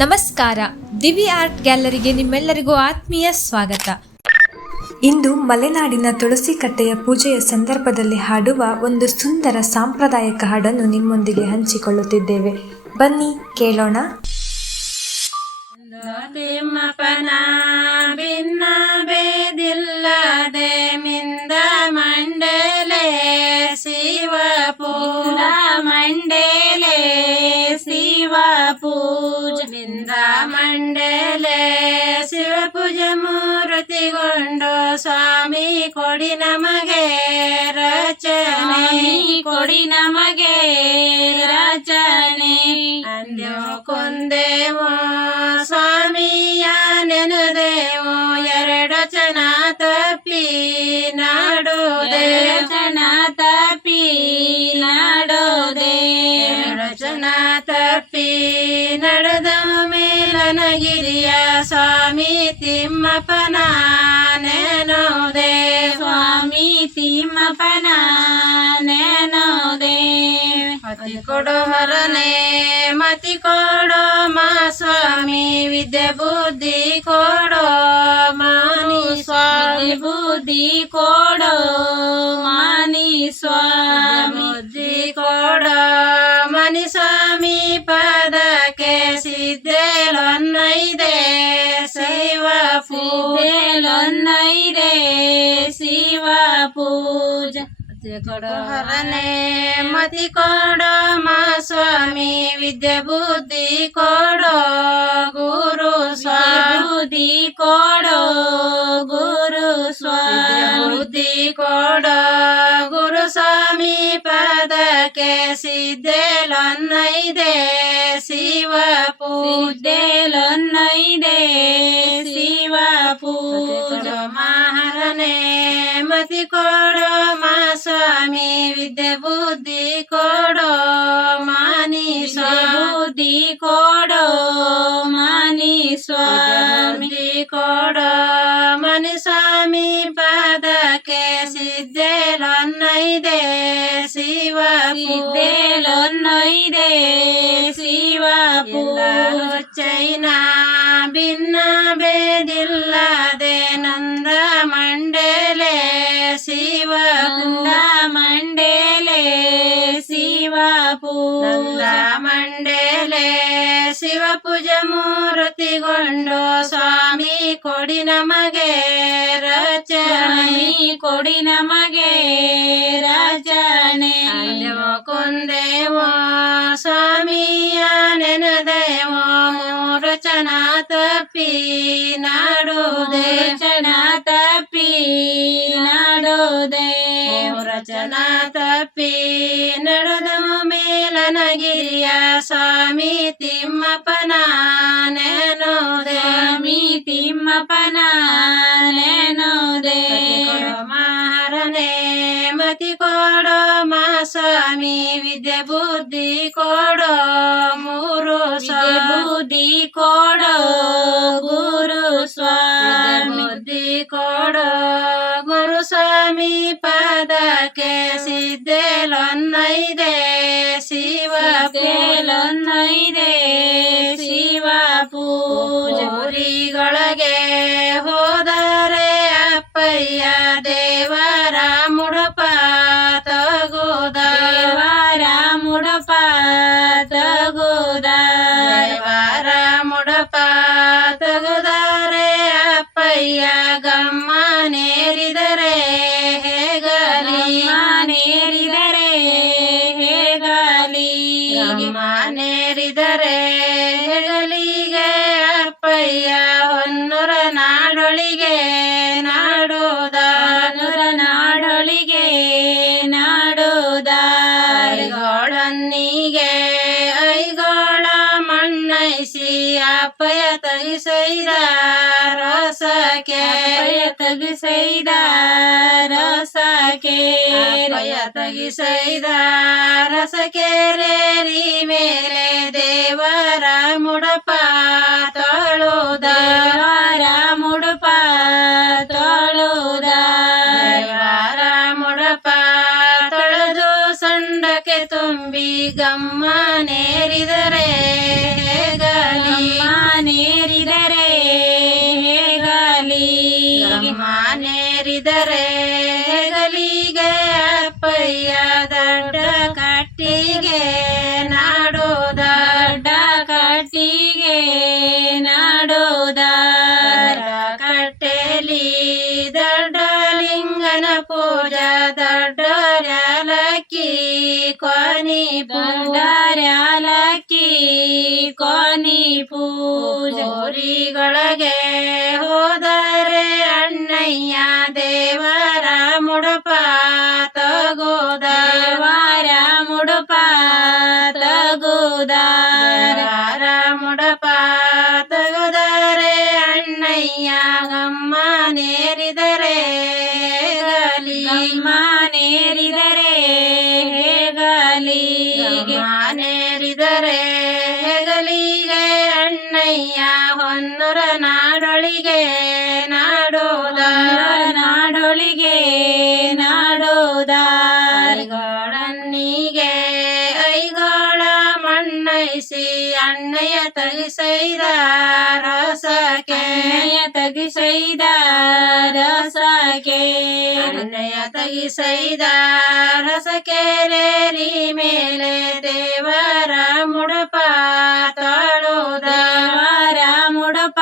ನಮಸ್ಕಾರ. ದಿವಿ ಆರ್ಟ್ ಗ್ಯಾಲರಿಗೆ ನಿಮ್ಮೆಲ್ಲರಿಗೂ ಆತ್ಮೀಯ ಸ್ವಾಗತ. ಇಂದು ಮಲೆನಾಡಿನ ತುಳಸಿ ಕಟ್ಟೆಯ ಪೂಜೆಯ ಸಂದರ್ಭದಲ್ಲಿ ಹಾಡುವ ಒಂದು ಸುಂದರ ಸಾಂಪ್ರದಾಯಿಕ ಹಾಡನ್ನು ನಿಮ್ಮೊಂದಿಗೆ ಹಂಚಿಕೊಳ್ಳುತ್ತಿದ್ದೇವೆ. ಬನ್ನಿ ಕೇಳೋಣ. ತಿಮ್ಮಪ್ಪನ ಭಿನ್ನ ಬೇದಿಲ್ಲದೆ ಮಿಂದ ಮಂಡಲೆ ಶಿವ ಪೂಲ ಮಂಡಲೆ ಶಿವ ಪೂಜ ನಿಂದ ಮಂಡಲೆ ಶಿವ ಪೂಜೆ ಮೂರ್ತಿಗೊಂಡು ಸ್ವಾಮಿ ಕೊಡಿ ನಮಗೆ ರಚನೆ ಕೊಡಿ ನಮಗೆ ರಚನೆ ಅಂದ್ಯೋ ಕೊಂದೇವೋ ಸ್ವಾಮಿಯ ನೆನೆದೇವೋ ಎರಡು ಜನ ತಪ್ಪಿ ನಾಡೋದೆ ಜನ ತಪ್ಪಿ ನಾಡೋದೆ ಎರಡು ಜನ ತಪ್ಪಿ ನಡೆದ ಮೇಲನಗಿರಿಯ ಸ್ವಾಮಿ ತಿಮ್ಮಪ್ಪನ ನೆನೋದೆ ಸ್ವಾಮಿ ತಿಮ್ಮಪ್ಪನ ನೆನೋದೆ ಮತಿ ಕೊಡೋ ಹರನೆ ಮತಿ ಕೊಡೋ ಮಾ ಸ್ವಾಮಿ ವಿದ್ಯೆ ಬುದ್ಧಿ ಕೊಡೋ ಮಾನಿ ಸ್ವಾಮಿ ಬುದ್ಧಿ ಕೊಡೋ ಮಾನಿ ಸ್ವಾಮಿ ಬುದ್ಧಿ ಕೊಡೋ ಮನಿ ಸ್ವಾಮಿ ಪದಕ್ಕೆ ಸಿದ್ಧೇಲೊನ್ನೈದೆ ಶಿವ ಪೂಜೆಲೊನ್ನೈದೆ ಶಿವ ಪೂಜ ಕೊಡೋ ಹರನೆ ಮತಿ ಕೊಡೋ ಮಾ ಸ್ವಾಮಿ ವಿದ್ಯೆ ಬುದ್ಧಿ ಕೊಡೋ ಗುರು ಸ್ವಾಮಿ ಬುದ್ಧಿ ಕೊಡೋ ಗುರು ಸ್ವಾಮಿ ಬುದ್ಧಿ ಕೊಡೋ ಗುರು ಸ್ವಾಮಿ ಪದಕ್ಕೆ ಸಿದ್ಧೇಲೊನ್ನೈದೆ ಶಿವ ಪೂಜೆಲೊನ್ನೈದೆ ಶಿವ ಪೂಜ ಮಹಾರನೆ ಮತಿ ಕೊಡೋ ಮಾ ಸ್ವಾಮಿ ವಿದ್ಯೆ ಬುದ್ಧಿ ಕೊಡೋ ಮಾನಿ ಬುದ್ಧಿ ಕೊಡೋ ಮಾನಿ ಸ್ವಾಮಿ ಕೊಡೋ ಮನಿ ಸ್ವಾಮಿ ಪದಕ್ಕೆ ಸಿದ್ಧೇಲೊನ್ನೈದೆ ಶಿವ ಸಿದ್ಧೇಲೊನ್ನೈದೆ ಶಿವ ಚೈನಾ ಭಿನ್ನ ಬೇದಿಲ್ಲದೆ ನಂದ ಮಂಡಲೆ ಶಿವ ಮಂಡಲೆ ಶಿವ ಪೂಜ ಮಂಡಲೆ ಶಿವ ಪೂಜೆ ಮೂರ್ತಿಗೊಂಡು ಸ್ವಾಮಿ ಕೊಡಿ ನಮಗೆ ರಚನೆ ಕೊಡಿ ನಮಗೆ ರಚನೆ ಕೊಂದೇವೋ ಸ್ವಾಮಿಯ ನೆನೆದೇವೋ ರಚನ ತಪ್ಪಿ ನಾಡೋದೆ ರಚನ ತಪ್ಪಿ ನಾಡೋದೆ ರಚನ ತಪ್ಪಿ ನಡೆದ ಮೇಲನಗಿರಿಯ ಸ್ವಾಮಿ ತಿಮ್ಮಪ್ಪನ ನೆನೋದೆ ಸ್ವಾಮಿ ತಿಮ್ಮಪ್ಪನ ನೆನೋದೆ ಮಾರನೆ ಮತಿ ಕೊಡೋ ಮಾ ಸ್ವಾಮಿ ವಿದ್ಯೆ ಬುದ್ಧಿ ಕೊಡೋ ಮೂರು ಬುದ್ಧಿ ಕೊಡೋ ಗುರು ಸ್ವಾಮಿ ಬುದ್ಧಿ ಕೊಡೋ ಗುರು ಸ್ವಾಮಿ ಪದಕ್ಕೆ ಸಿದ್ಧೇಲೊನ್ನೈದೆ ಶಿವ ಪೂಜೆಲೊನ್ನೈದೆ ಶಿವ ಪೂಜೆ ಊರಿಗೊಳಗೆ ಹೋದರೆ ಅಪ್ಪಯ್ಯ ದೇವರ ಮುಡುಪ ತಗೋದ ದೇವರ ಮುಡುಪ ತಗೋದ ದೇವರ ಮುಡುಪ ತಗೋದರೆ ಅಪ್ಪಯ್ಯ ಗಮ್ಮ ನೇರಿದರೆ ಹೇಗಲಿ ನೇರಿದರೆ ಹೇಗಲಿ ಗಮ್ಮ ನೇರಿದರೆ ಹೆಗಲಿಗೆ ಅಪ್ಪಯ್ಯ ಹೊನ್ನೂರ ನಾಡೊಳಿಗೆ ನಾಡೋದ ನೂರ ನಾಡೊಳಿಗೆ ನಾಡೋದ ಐಗೋಳನ್ನಿಗೆ ಐಗೋಳ ಮಣ್ಣೈಸಿ ಅಪ್ಪಯ್ಯ ತಗಿಸೈದ ರಸಕ್ಕೆ ಅಪ್ಪಯ್ಯ ತಗಿಸೈದ ರಸಕ್ಕೆ ಅಪ್ಪಯ್ಯ ತಗಿಸೈದ ರಸಕ್ಕೆ ರೇರಿ ಮೇಲೆ ದೇವರ ಮುಡಪ ತೊಳುದ ದೇವರ ಮುಡುಪ ತೊಳುದ ದೇವರ ಮುಡಪ ತೊಳೆದು ಸಂಡಕ್ಕೆ ತುಂಬಿ ಗಮ್ಮ ನೇರಿದರೆ ಹೇಗಲಿ ನೇರಿದರೆ ಹೇಗಲಿ ಗಮ್ಮ ನೇರಿದರೆ ಹೇಗಲಿಗೆ ಅಪ್ಪಯ್ಯ ದೊಡ್ಡ ಕಟ್ಟಿಗೆ ನಾಡೋದ ಕಟ್ಟಿಗೆ ನಾಡೋದ ಕಟ್ಟೆಲಿ ದೊಡ್ಡಲಿಂಗನ ಪೂಜಾ ದೊಡ್ಡರ್ಯಾಲಕ್ಕಿ ಕೊನಿ ಪೂಜಾರ್ಯಾಲಕ್ಕಿ ಕೊನಿ ಪೂಜೋರಿಗೊಳಗೆ ಹೋದರೆ ಅಣ್ಣಯ್ಯ ದೇವರ ಮುಡುಪ ತಗೋದ ದೇವರ ಮುಡುಪ ತಗೋದ ಮುಡುಪ ತಗೋದರೆ ಅಣ್ಣಯ್ಯ ಗಮ್ಮ ನೇರಿದರೆ ಹೇಗಲಿ ಗಮ್ಮ ನೇರಿದರೆ ಹೇಗಲಿ ಗಮ್ಮ ನೇರಿದರೆ ಹೇಗಲಿಗೆ ಅಣ್ಣಯ್ಯ ಹೊನ್ನೂರ ನಾಡೊಳಿಗೆ ನಾಡೋದ ನಾಡೊಳಿಗೆ ನಾಡೋದ ಐಗೋಳನ್ನಿಗೆ ಐಗೋಳ ಮಣ್ಣೈಸಿ ಅಣ್ಣಯ್ಯ ತಗಿಸೈದ ರಸಕ್ಕೆ ಅಣ್ಣಯ್ಯ ತಗಿಸೈದ ರಸಕ್ಕೆ ಅಣ್ಣಯ್ಯ ತಗಿಸೈದ ರಸಕೆರೇರಿ ಮೇಲೆ ದೇವರ ಮುಡುಪ ತೊಳುದ ದೇವರ ಮುಡುಪ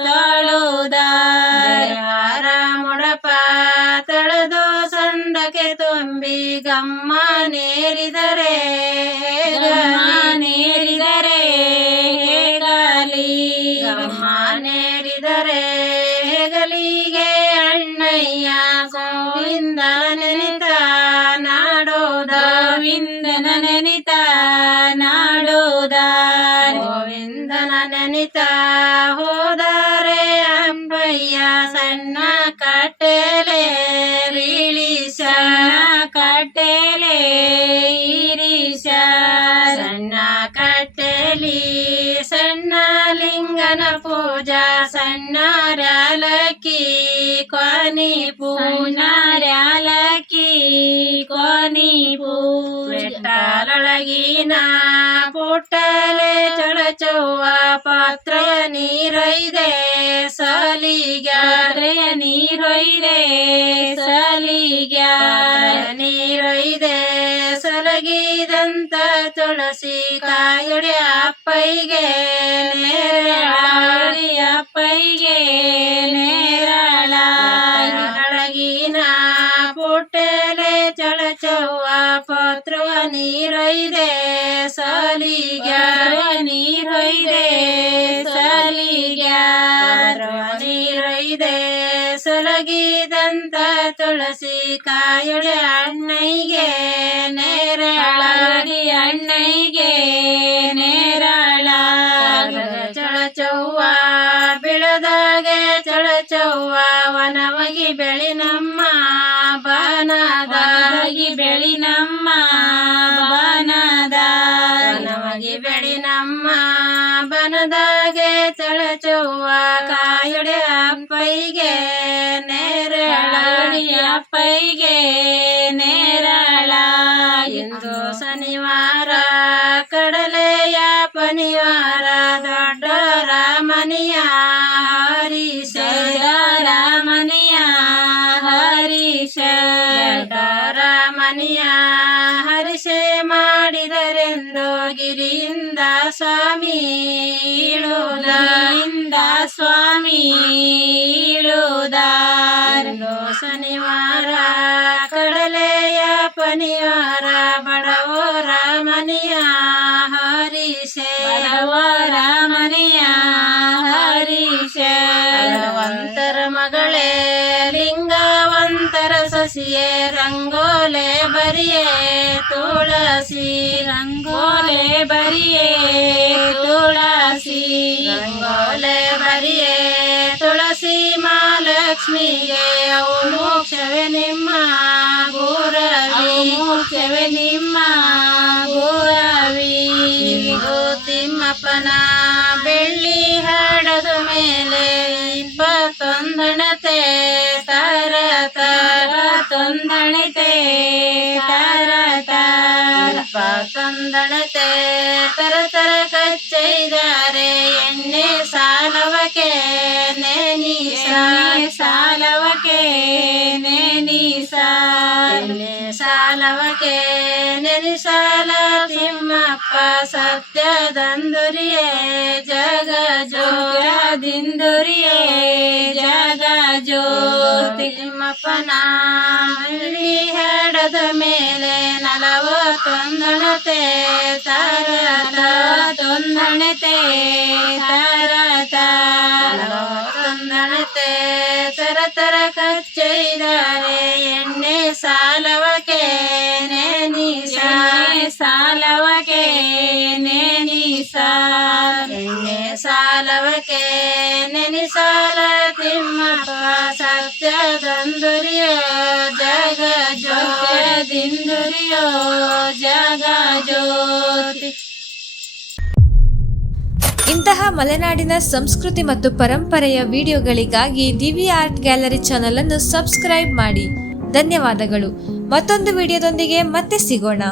ತೊಳುದ ದೇವರ ಮುಡುಪ ತೊಳೆದು ಸಂದಕ್ಕೆ ತುಂಬಿ ಗಮ್ಮ ನೇರಿದರೆ ನೇರಿದರೆ ಹೇಗಲಿ ಗಮ್ಮ ನೇರಿದರೆ ಹೇಗಲಿಗೆ ಅಣ್ಣಯ್ಯ ಗೋವಿಂದ ನೆನಿತ ನಾಡೋದ ಗೋವಿಂದನ ನೆನಿತ ನಾಡೋದ ಗೋವಿಂದನ ನೆನಿತ ಹೋದರೆ ಅಪ್ಪಯ್ಯ ಸಣ್ಣ ಕಟ್ಟೆಲೆ ರೀಳಿಸ ಕಟ್ಟೆಲೆ ಇರಿಸ ಸಣ್ಣ ಕಟ್ಟೆಲಿ ಸಣ್ಣ ಲಿಂಗನ ಪೂಜಾ ಸಣ್ಣ ರ್ಯಾಲಕ್ಕಿ ಕೊನಿ ಪೂಜಾರ್ಯಾಲಕ್ಕಿ ಕೊನಿ ಪೂಜಾರೊಳಗಿನ ಪುಟ್ಟಲೆ ಚೊಳಚವ್ವ ಪಾತ್ರ ನೀರೈದೆ ಸಲಿಗ್ಯಾರೆ ನೀರೊಯ್ದೆ ಸಲಿಗ್ಯಾರ ನೀರೊಯ್ದೆ ಸಲಗಿದಂತ ತುಳಸಿ ಕಾಯುಡಿ ಅಪ್ಪೈಗೆ ನೇರಳ ಅಪ್ಪೈಗೆ ನೇರಳ ಒಳಗಿನ ಪುಟ್ಟಲೆ ಚಳಚವ್ವ ಪತ್ರ ನೀರೊಯ್ದೆ ಸಲಿಗ್ಯಾರ ನೀರೊಯ್ದೆ ಸಲಿಗ್ಯಾರ ನೀರೊಯ್ದೆ ಸಲಗಿದಂತ ತುಳಸಿ ಕಾಯುಡಿ ಅಣ್ಣಯ್ಯಗೆ ನೇರಳ ಅಣ್ಣಯ್ಯಗೆ ನೇರಳ ಚಳಚವ್ವ ಬಿಳದಾಗೆ ಚಳಚವ್ವ ವನವಾಗಿ ಬೆಳಿನಮ್ಮ ಬನದಾಗಿ ಬೆಳಿನಮ್ಮ ಬನದ ವನವಾಗಿ ಬೆಳಿನಮ್ಮ ಬನದಾಗೆ ಚಳಚವ್ವ ಕಾಯುಡೆ ಅಪ್ಪೈಗೆ ನೇರಳ ಅಪ್ಪೈಗೆ ನೇರಳ ಇಂದು ಶನಿವಾರ ಕಡಲೆಯ ಪನಿವಾರ ದೊಡ್ಡ ರಾಮನಿಯ ಹರೀಶ ರಾಮನಿಯ ಹರೀಶ ರಾಮನಿಯ ಹರಿಷೆ ಮಾಡಿದರೆಂದು ಗಿರಿಯಿಂದ ಸ್ವಾಮಿ ಇಳುವುದರಿಂದ ಸ್ವಾಮಿ ಇಳುವುದಾರು ಶನಿವಾರ ಕಡಲೆಯ ಪನಿವಾರ ಬಡವೋ ರಾಮನಿಯ ಹರೀಶೆ ಬಡವೋ ರಾಮನಿಯ ಹರೀಶೆ ವಂತರ ಮಗಳೇ ಲಿಂಗವಂತರ ಸಸಿಯೇ ರಂಗೋಲೆ ಬರಿಯೇ ತುಳಸಿ ರಂಗೋಲೆ ಬರಿಯೇ ತುಳಸಿ ರಂಗೋಲೆ ಬರಿಯೇ ತುಳಸಿ ಮಹಾಲಕ್ಷ್ಮಿಗೆ ಅವು ಮೋಕ್ಷವೇ ನಿಮ್ಮ ಗುರವಿ ಮೋಕ್ಷವೇ ನಿಮ್ಮ ಗುರವಿ ತಿಮ್ಮಪ್ಪನ ಬೆಳ್ಳಿ ಹಾಡದ ಮೇಲೆ 21 ತರ ತರ ತೊಂದಣತೆ ತರ ತರ ತೊಂದಣತೆ ತರ ಕಚ್ಚೈದಾರೆ ಎಣ್ಣೆ ಸಾಲವಕೆ ನೇನೀಸ ಸಾಲವಕೆ ನೇನೀಸ ಎಣ್ಣೆ ಸಾಲವಕೆ ನೆನಿಸಾಲ ತಿಮ್ಮಪ್ಪ ಸತ್ಯದಂದುರಿಯೇ ಜಗ ಜೋರದಿಂದುರಿಯೇ ಜಗ ಜೋತಿ ತಿಮ್ಮಪ್ಪನ ಹಳ್ಳಿ ಹೆಡದ ಮೇಲೆ ನಲವತ್ತೊಂದಣತೆ ತಾರತ ತೊಂದಣತೆ ತಾರತ ನಲವತ್ತೊಂದಣತೆ ತರ ಕಚ್ಚೈದಾರೆ ಎಣ್ಣೆ ಸಾಲವಕೆ ನೇನೀಸ ಸಾಲವಕೆ ನೇನೀಸ ಎಣ್ಣೆ ಸಾಲವಕೆ ನೆನಿಸಾಲ ತಿಮ್ಮಪ್ಪ ಸತ್ಯದಂದುರಿಯೋ ಜಗ ಜ್ಯೋತಿದಿಂದುರಿಯೋ ಜಗ ಜ್ಯೋತಿ. ಇಂತಹ ಮಲೆನಾಡಿನ ಸಂಸ್ಕೃತಿ ಮತ್ತು ಪರಂಪರೆಯ ವಿಡಿಯೋಗಳಿಗಾಗಿ ದಿವಿ ಆರ್ಟ್ ಗ್ಯಾಲರಿ ಚಾನಲ್ ಅನ್ನು ಸಬ್ಸ್ಕ್ರೈಬ್ ಮಾಡಿ. ಧನ್ಯವಾದಗಳು. ಮತ್ತೊಂದು ವಿಡಿಯೋದೊಂದಿಗೆ ಮತ್ತೆ ಸಿಗೋಣ.